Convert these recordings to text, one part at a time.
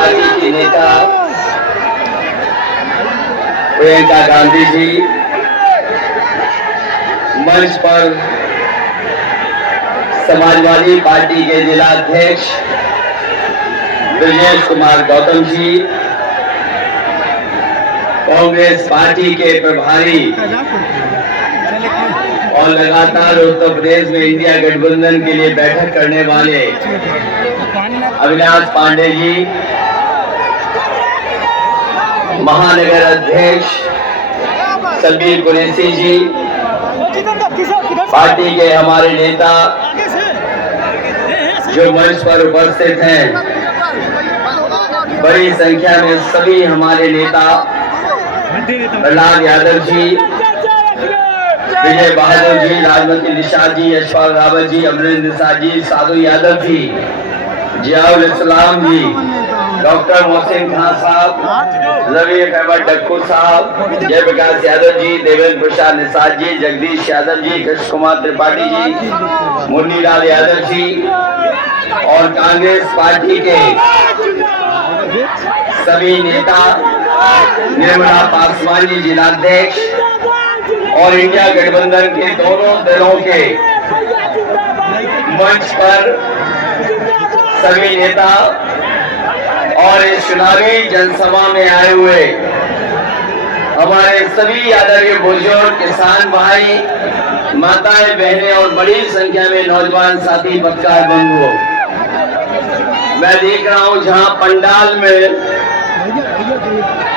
Party की नेता प्रियंका गांधी जी, मंच पर समाजवादी पार्टी के जिला अध्यक्ष ब्रजेश कुमार गौतम जी, कांग्रेस पार्टी के प्रभारी और लगातार उत्तर प्रदेश में इंडिया गठबंधन के लिए बैठक करने वाले अविनाश पांडे जी, महानगर अध्यक्ष सलबीर कुरैशी जी, पार्टी के हमारे नेता जो मंच पर उपस्थित हैं, बड़ी संख्या में सभी हमारे नेता प्रहलाद यादव जी, विजय बहादुर जी, राजमती निषाद जी, यशपाल रावत जी, अमरिंदर निषाद जी, साधु यादव जी, जियाउल इस्लाम जी, डॉक्टर मोहसिन खान साहब, रवि अहमद डक्कू साहब, जय प्रकाश यादव जी, देवेंद्र प्रसाद निषाद जी, जगदीश यादव जी, कृष्ण कुमार त्रिपाठी जी, मुन्नीलाल यादव जी और कांग्रेस पार्टी के सभी नेता, निर्मला पासवान जी जिलाध्यक्ष और इंडिया गठबंधन के दोनों दलों के मंच पर सभी नेता और इस चुनावी जनसभा में आए हुए हमारे सभी आदरणीय बुजुर्ग, किसान भाई, माताएं, बहनें और बड़ी संख्या में नौजवान साथी, पत्रकार बंधुओं, मैं देख रहा हूं जहां पंडाल में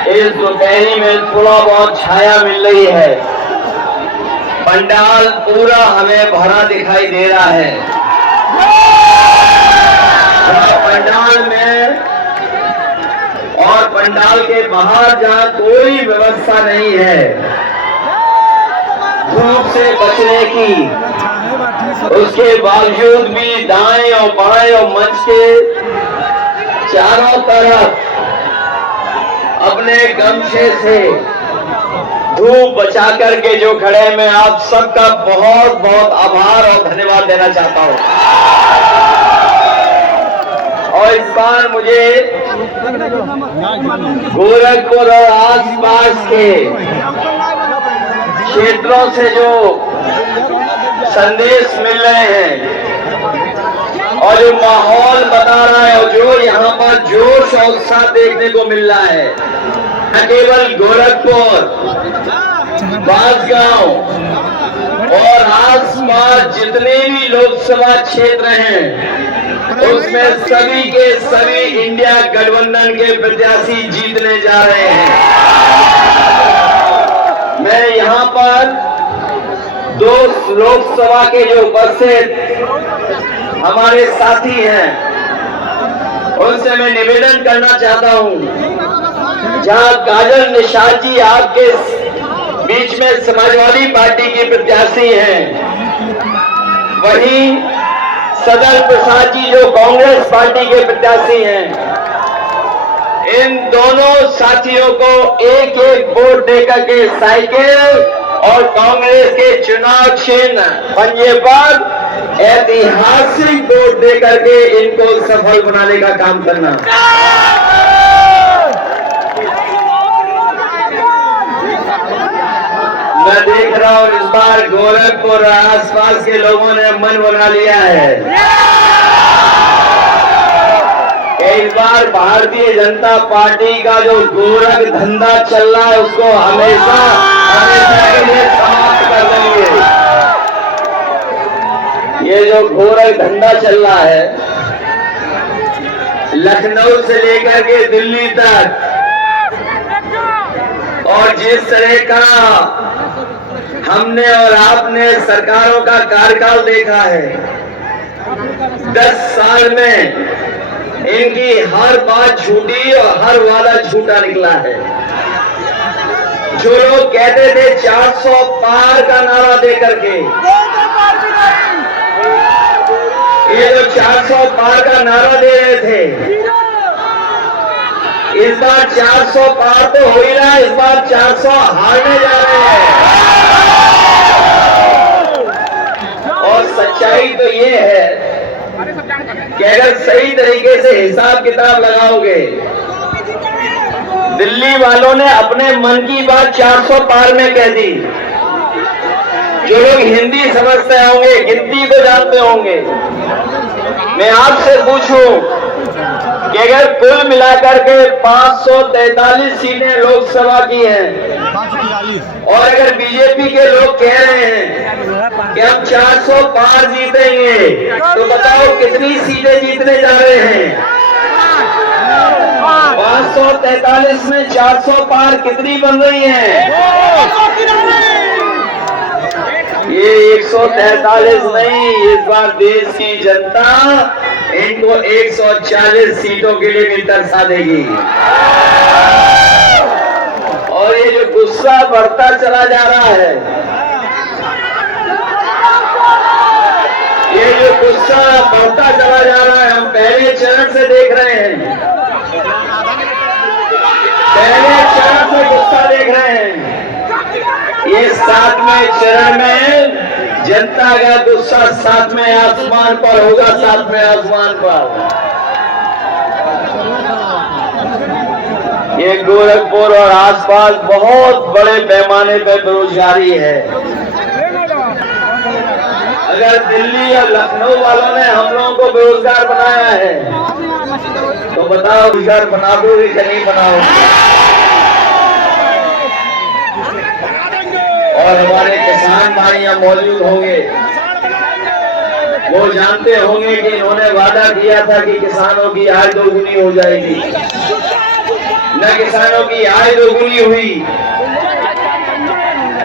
इस दोपहरी में थोड़ा बहुत छाया मिल रही है, पंडाल पूरा हमें भरा दिखाई दे रहा है। पंडाल में और पंडाल के बाहर जहां कोई व्यवस्था नहीं है धूप से बचने की, उसके बावजूद भी दाएं और बाएं और मंच के चारों तरफ अपने गमछे से धूप बचा करके जो खड़े हैं, मैं आप सबका बहुत बहुत आभार और धन्यवाद देना चाहता हूं। और इस बार मुझे गोरखपुर और आसपास के क्षेत्रों से जो संदेश मिल रहे हैं और जो माहौल बता रहा है और जो यहाँ पर जोश और उत्साह देखने को मिल रहा है, न केवल गोरखपुर, बांसगांव और आसपास जितने भी लोकसभा क्षेत्र हैं, उसमें सभी के सभी इंडिया गठबंधन के प्रत्याशी जीतने जा रहे हैं। मैं यहाँ पर दो लोकसभा के जो उपस्थित हमारे साथी हैं, उनसे मैं निवेदन करना चाहता हूं, जहां काजल निषाद जी आपके बीच में समाजवादी पार्टी की प्रत्याशी हैं, वहीं सदर प्रसाद जी जो कांग्रेस पार्टी के प्रत्याशी हैं, इन दोनों साथियों को एक एक वोट देकर के साइकिल और कांग्रेस के चुनाव चिन्ह पंजे पर ऐतिहासिक वोट देकर के इनको सफल बनाने का काम करना। मैं देख रहा हूं इस बार गोरखपुर और आसपास के लोगों ने मन बना लिया है। इस बार भारतीय जनता पार्टी का जो गोरख धंधा चल रहा है उसको हमेशा के लिए समाप्त कर देंगे। ये जो गोरख धंधा चल रहा है, लखनऊ से लेकर के दिल्ली तक, और जिस तरह का हमने और आपने सरकारों का कार्यकाल देखा है, 10 साल में इनकी हर बात झूठी और हर वादा झूठा निकला है। जो लोग कहते थे 400 पार का नारा देकर के, ये जो 400 पार का नारा दे रहे थे, इस बार 400 पार तो हो ही रहा है, इस बार 400 हारने जा रहे हैं। और सच्चाई तो ये है कि अगर सही तरीके से हिसाब किताब लगाओगे दिल्ली वालों ने अपने मन की बात 400 पार में कह दी। जो लोग हिंदी समझते होंगे, हिंदी को जानते होंगे, मैं आपसे पूछूं कि अगर कुल मिलाकर के 543 सीटें लोकसभा की हैं और अगर बीजेपी के लोग कह रहे हैं कि हम 400 पार जीतेंगे, तो बताओ कितनी सीटें जीतने जा रहे हैं? 543 में 400 पार कितनी बन रही हैं? ये 143 नहीं, इस बार देश की जनता इनको 140 सीटों के लिए भी तरसा देगी। और ये जो गुस्सा बढ़ता चला जा रहा है, ये जो गुस्सा बढ़ता चला जा रहा है, हम पहले चरण से देख रहे हैं, पहले चरण से गुस्सा देख रहे हैं। ये 7वें चरण में जनता का गुस्सा 7वें आसमान पर होगा, 7वें आसमान पर। ये गोरखपुर और आसपास बहुत बड़े पैमाने पर बेरोजगारी है। अगर दिल्ली और लखनऊ वालों ने हम लोगों को बेरोजगार बनाया है, तो बताओ रोजगार बना दोगे कि नहीं बनाओगे? और हमारे किसान भाई यहाँ मौजूद होंगे, वो जानते होंगे कि इन्होंने वादा किया था कि किसानों की आय दोगुनी हो जाएगी। न किसानों की आय दोगुनी हुई,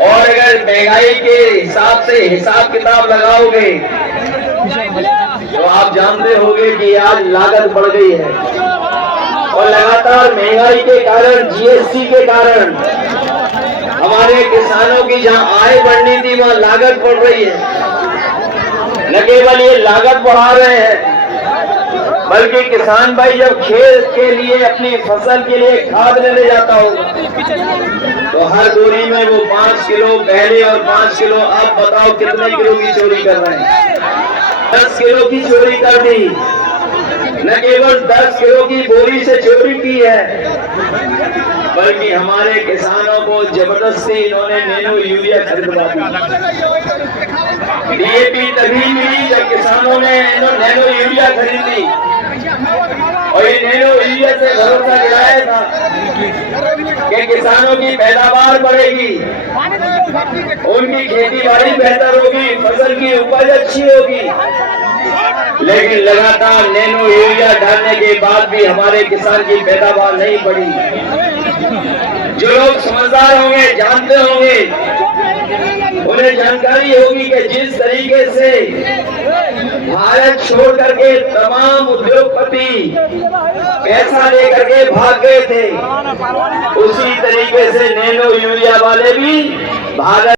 और अगर महंगाई के हिसाब से हिसाब किताब लगाओगे तो आप जानते होंगे कि आज लागत बढ़ गई है। और लगातार महंगाई के कारण, जीएसटी के कारण हमारे किसानों की जहां आय बढ़नी थी वहां लागत बढ़ रही है। न केवल ये लागत बढ़ा रहे हैं, बल्कि किसान भाई जब खेत के लिए, अपनी फसल के लिए खाद लेने जाता होगा, तो हर बोरी में वो 5 किलो पहले और 5 किलो अब, बताओ कितने किलो की चोरी कर रहे हैं? 10 किलो की चोरी कर दी। न केवल 10 किलो की बोरी से चोरी की है, बल्कि हमारे किसानों को जबरदस्ती इन्होंने नैनो यूरिया खरीदवा दी। डीएपी तभी मिली जब किसानों ने नैनो यूरिया खरीदी, और ये नैनो यूरिया से भरोसा दिलाया था कि किसानों की पैदावार बढ़ेगी, उनकी खेती बाड़ी बेहतर होगी, फसल की उपज अच्छी होगी। लेकिन लगातार नैनो यूरिया डालने के बाद भी हमारे किसान की पैदावार नहीं बढ़ी। जो लोग समझदार होंगे, जानते होंगे, उन्हें जानकारी होगी कि जिस तरीके से भारत छोड़ करके तमाम उद्योगपति पैसा लेकर के भाग गए थे, उसी तरीके से नैनो यूरिया वाले भी भारत